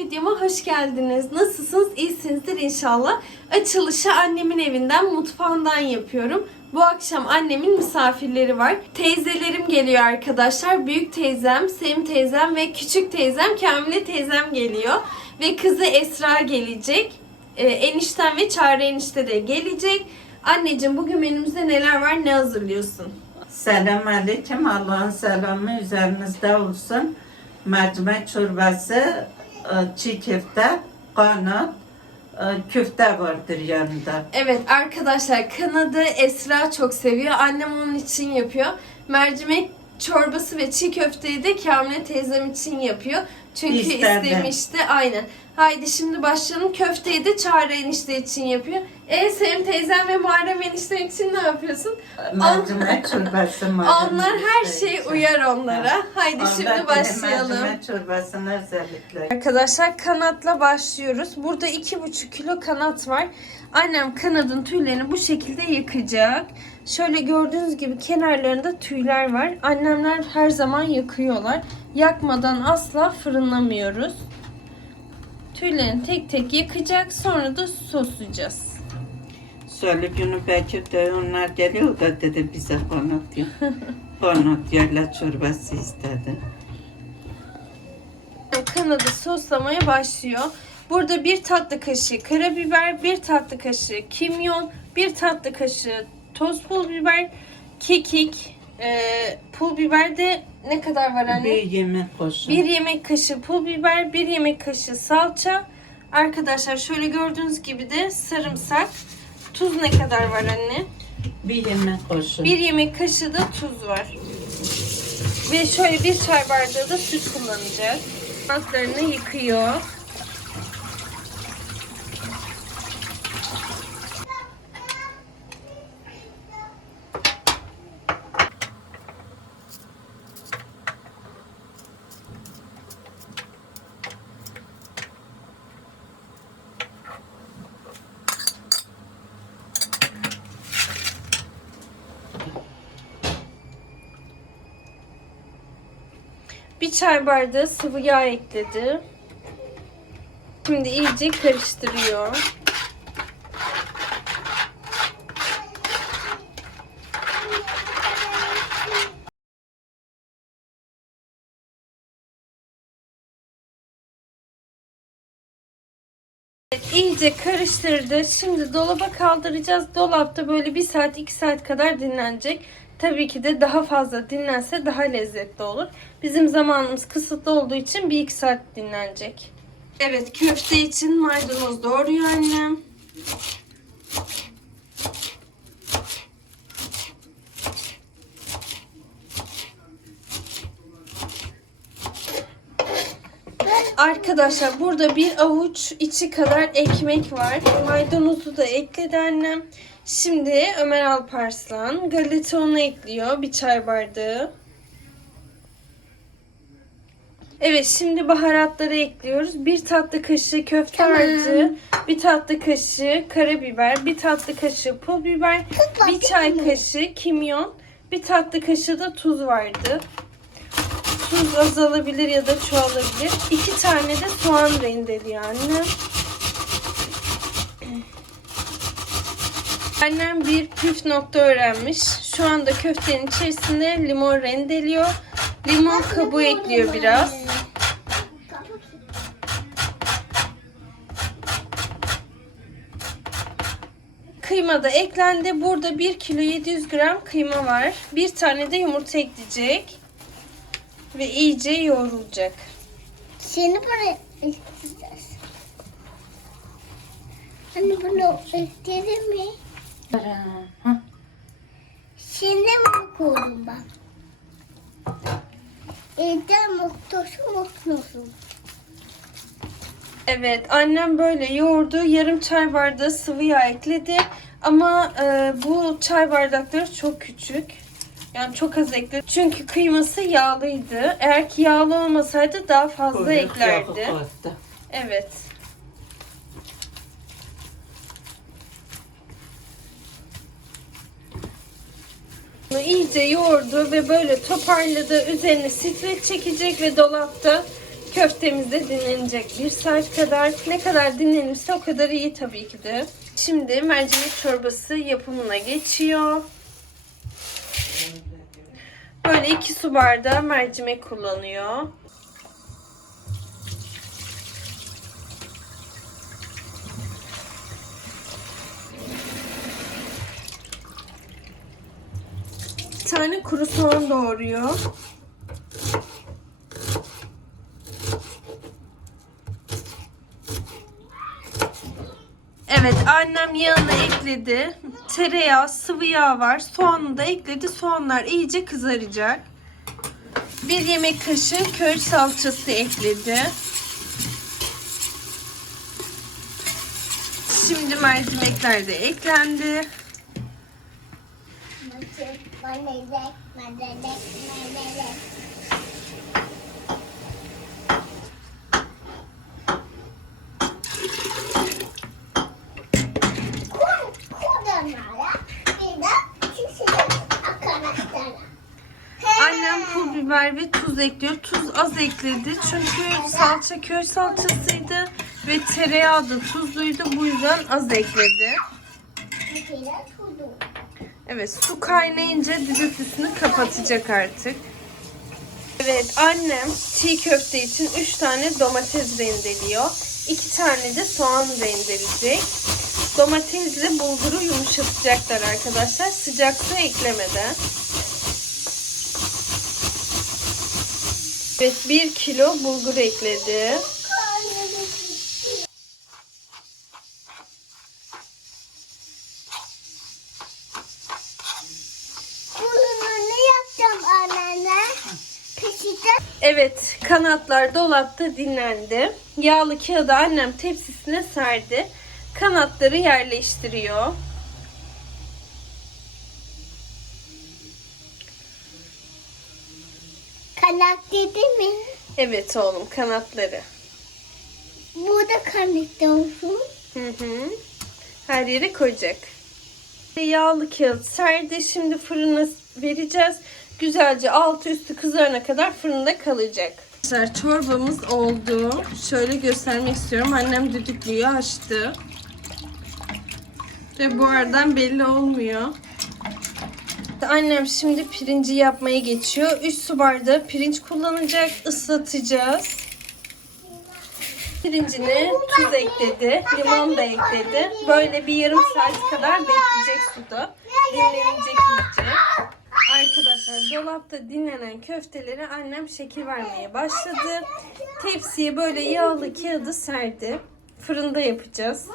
videoma hoş geldiniz. Nasılsınız? İyisinizdir inşallah. Açılışı annemin evinden, mutfağından yapıyorum. Bu akşam annemin misafirleri var. Teyzelerim geliyor arkadaşlar. Büyük teyzem, Sevim teyzem ve küçük teyzem Kamile teyzem geliyor. Ve kızı Esra gelecek. Ee, eniştem ve Çağrı enişte de gelecek. Anneciğim bugün menümüzde neler var? Ne hazırlıyorsun? Selam aleyküm. Allah'ın selamı üzerinizde olsun. Mercimek çorbası, çiğ köfte, kanat, e, köfte vardır yanında. Evet arkadaşlar kanadı Esra çok seviyor. Annem onun için yapıyor. Mercimek çorbası ve çiğ köfteyi de Kamile teyzem için yapıyor. Çünkü İsterdi. istemişti. Aynen. Haydi şimdi başlayalım. Köfteyi de Çağrı enişte için yapıyor. E Sevim teyzem ve Muharrem enişte için ne yapıyorsun? Mercimek çorbası. mercimek Onlar her şey için. uyar onlara. Haydi Onlar şimdi başlayalım. Mercimek çorbasını özellikle. Arkadaşlar kanatla başlıyoruz. Burada 2,5 kilo kanat var. Annem kanadın tüylerini bu şekilde yıkayacak. Şöyle gördüğünüz gibi kenarlarında tüyler var. Annemler her zaman yıkıyorlar. Yakmadan asla fırınlamıyoruz. Tüylerini tek tek yıkayacak. Sonra da soslayacağız. Söyle günü Bekir de onlar geliyor da dedi bize kanat yerle çorbası istedi. Kanadı soslamaya başlıyor. Burada bir tatlı kaşığı karabiber, bir tatlı kaşığı kimyon, bir tatlı kaşığı toz pul biber, kekik, e, pul biber de ne kadar var anne? Bir yemek koşun. Bir yemek kaşığı pul biber, bir yemek kaşığı salça. Arkadaşlar şöyle gördüğünüz gibi de sarımsak. Tuz ne kadar var anne? bir yemek koşun. Bir yemek kaşığı da tuz var. Ve şöyle bir çay bardağı da süt kullanacak. Kanatlarını yıkıyor. Bir çay bardağı sıvı yağ ekledi. Şimdi iyice karıştırıyor. İyice karıştırdı. Şimdi dolaba kaldıracağız. Dolapta böyle bir saat iki saat kadar dinlenecek. Tabii ki de daha fazla dinlense daha lezzetli olur. Bizim zamanımız kısıtlı olduğu için bir iki saat dinlenecek. Evet köfte için maydanoz doğruyor annem. Arkadaşlar burada bir avuç içi kadar ekmek var. Maydanozu da ekledi annem. Şimdi Ömer Alparslan galeta unu ekliyor bir çay bardağı. Evet şimdi baharatları ekliyoruz. Bir tatlı kaşığı köfte Tamam. harcı, bir tatlı kaşığı karabiber, bir tatlı kaşığı pul biber, bir çay kaşığı kimyon, bir tatlı kaşığı da tuz vardı. Tuz azalabilir ya da çoğalabilir. İki tane de soğan rendeliyor annem. Annem bir püf nokta öğrenmiş. Şu anda köftenin içerisine limon rendeliyor. Limon kabuğu ekliyor biraz. Kıyma da eklendi. Burada 1 kilo 700 gram kıyma var. Bir tane de yumurta ekleyecek. Ve iyice yoğrulacak. Seni buraya isteyeceğiz. Anne bunu istedim mi? Şimdi mi koydum ben? Evde mutlusu mutlusu. Evet annem böyle yoğurdu. Yarım çay bardağı sıvı yağ ekledi. Ama e, bu çay bardakları çok küçük. Yani çok az ekledi. Çünkü kıyması yağlıydı. Eğer ki yağlı olmasaydı daha fazla yağı eklerdi. Evet. Bunu iyice yoğurdu ve böyle toparladı. Üzerine streç çekecek ve dolapta Köftemiz de dinlenecek bir saat kadar. Ne kadar dinlenirse o kadar iyi tabii ki de. Şimdi mercimek çorbası yapımına geçiyor. Böyle iki su bardağı mercimek kullanıyor. Tane kuru soğan doğruyor. Evet annem yağını ekledi. Tereyağı, sıvı yağ var. Soğanı da ekledi. Soğanlar iyice kızaracak. Bir yemek kaşığı köy salçası ekledi. Şimdi mercimekler de eklendi. Melek, melek, melek. Annem pul biber ve tuz ekliyor. Tuz az ekledi çünkü salça köy salçasıydı ve tereyağı da tuzluydu. Bu yüzden az ekledi. Bir. Evet su kaynayınca düdüklüsünü kapatacak artık. Evet annem çiğ köfte için 3 tane domates rendeliyor. 2 tane de soğan rendeleyecek. Domatesle bulguru yumuşatacaklar arkadaşlar. Sıcak su eklemeden. Evet 1 kilo bulgur ekledi. Bunu ne yapacağım anneanne? Pişireceğim. Evet, kanatlar dolapta dinlendi. Yağlı kağıdı annem tepsisine serdi. Kanatları yerleştiriyor. Kanat dedi mi? Evet oğlum, kanatları. Burada kanat olsun. Hı hı. Her yere koyacak. Yağlı kağıt serdi. Şimdi fırına vereceğiz. Güzelce altı üstü kızarana kadar fırında kalacak. Arkadaşlar çorbamız oldu. Şöyle göstermek istiyorum. Annem düdüklüyü açtı. Ve bu aradan belli olmuyor. Annem şimdi pirinci yapmaya geçiyor. 3 su bardağı pirinç kullanacak. Islatacağız. Pirincine tuz ekledi. Limon da ekledi. Böyle bir yarım saat kadar bekleyecek suda. Dinlenecek iyice. Arkadaşlar dolapta dinlenen köfteleri annem şekil vermeye başladı. Tepsiye böyle yağlı kağıdı serdi. Fırında yapacağız.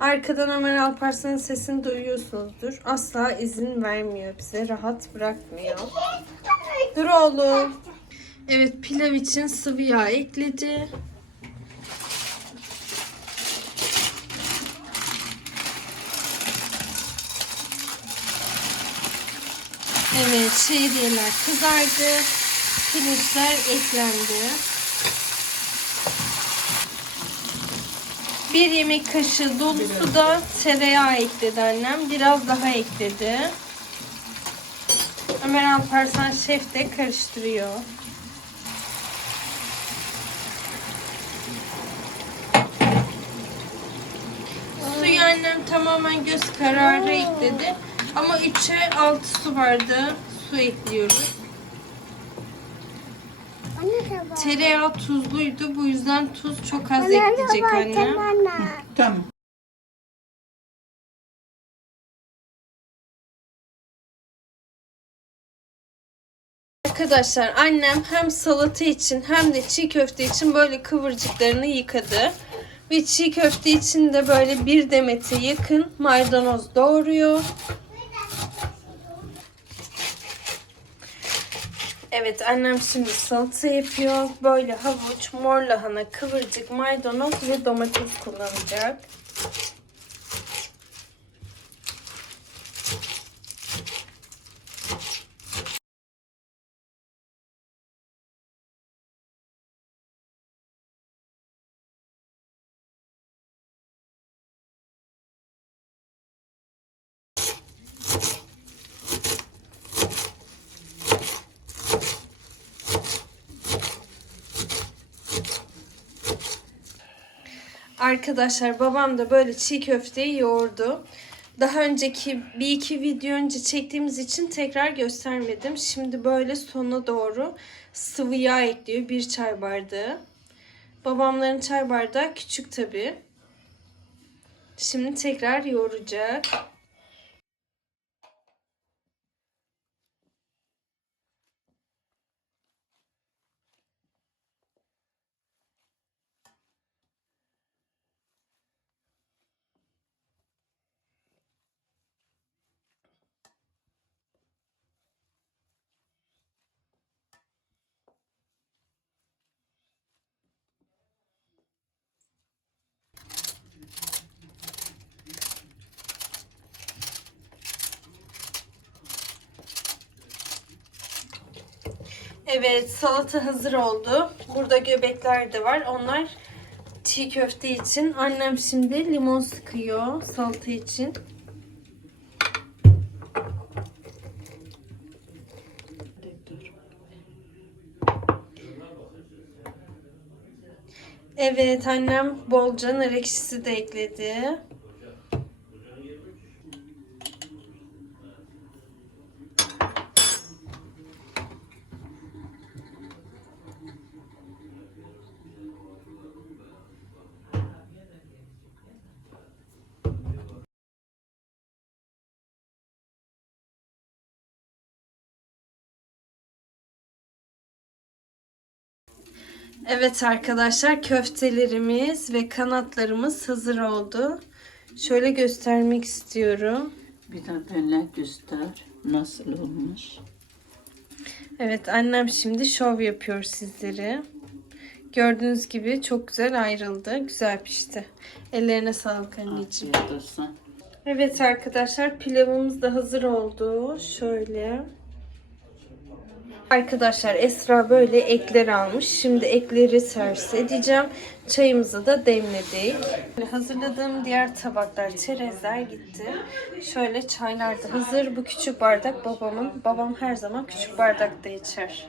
Arkadan Ömer Alparslan'ın sesini duyuyorsunuzdur. Asla izin vermiyor bize. Rahat bırakmıyor. Dur oğlum. Evet pilav için sıvı yağ ekledi. Evet şehriyeler kızardı. Pirinçler eklendi. Bir yemek kaşığı dolusu da tereyağı ekledi annem. Biraz daha ekledi. Ömer Alparslan şef de karıştırıyor. Suyu annem tamamen göz kararı ekledi. Ama 3'e 6 su bardağı su ekliyoruz. Tereyağı tuzluydu. Bu yüzden tuz çok az ekleyecek annem. tamam. Tamam. Arkadaşlar annem hem salata için hem de çiğ köfte için böyle kıvırcıklarını yıkadı. Ve çiğ köfte için de böyle bir demete yakın maydanoz doğruyor. Evet annem şimdi salata yapıyor. Böyle havuç, mor lahana, kıvırcık, maydanoz ve domates kullanacak. Arkadaşlar babam da böyle çiğ köfteyi yoğurdu. Daha önceki bir iki video önce çektiğimiz için tekrar göstermedim. Şimdi böyle sona doğru sıvı yağ ekliyor. Bir çay bardağı. Babamların çay bardağı küçük tabi. Şimdi tekrar yoğuracak. Evet salata hazır oldu. Burada göbekler de var. Onlar çiğ köfte için. Annem şimdi limon sıkıyor salata için. Evet annem bolca nar ekşisi de ekledi. Evet arkadaşlar köftelerimiz ve kanatlarımız hazır oldu. Şöyle göstermek istiyorum. Bir de böyle göster nasıl olmuş. Evet annem şimdi şov yapıyor sizlere. Gördüğünüz gibi çok güzel ayrıldı. Güzel pişti. Ellerine sağlık anneciğim. Afiyet olsun. Evet arkadaşlar pilavımız da hazır oldu. Şöyle. Arkadaşlar Esra böyle ekler almış. Şimdi ekleri servis edeceğim. Çayımızı da demledik. Hazırladığım diğer tabaklar, çerezler gitti. Şöyle çaylar da hazır. Bu küçük bardak babamın. Babam her zaman küçük bardakta içer.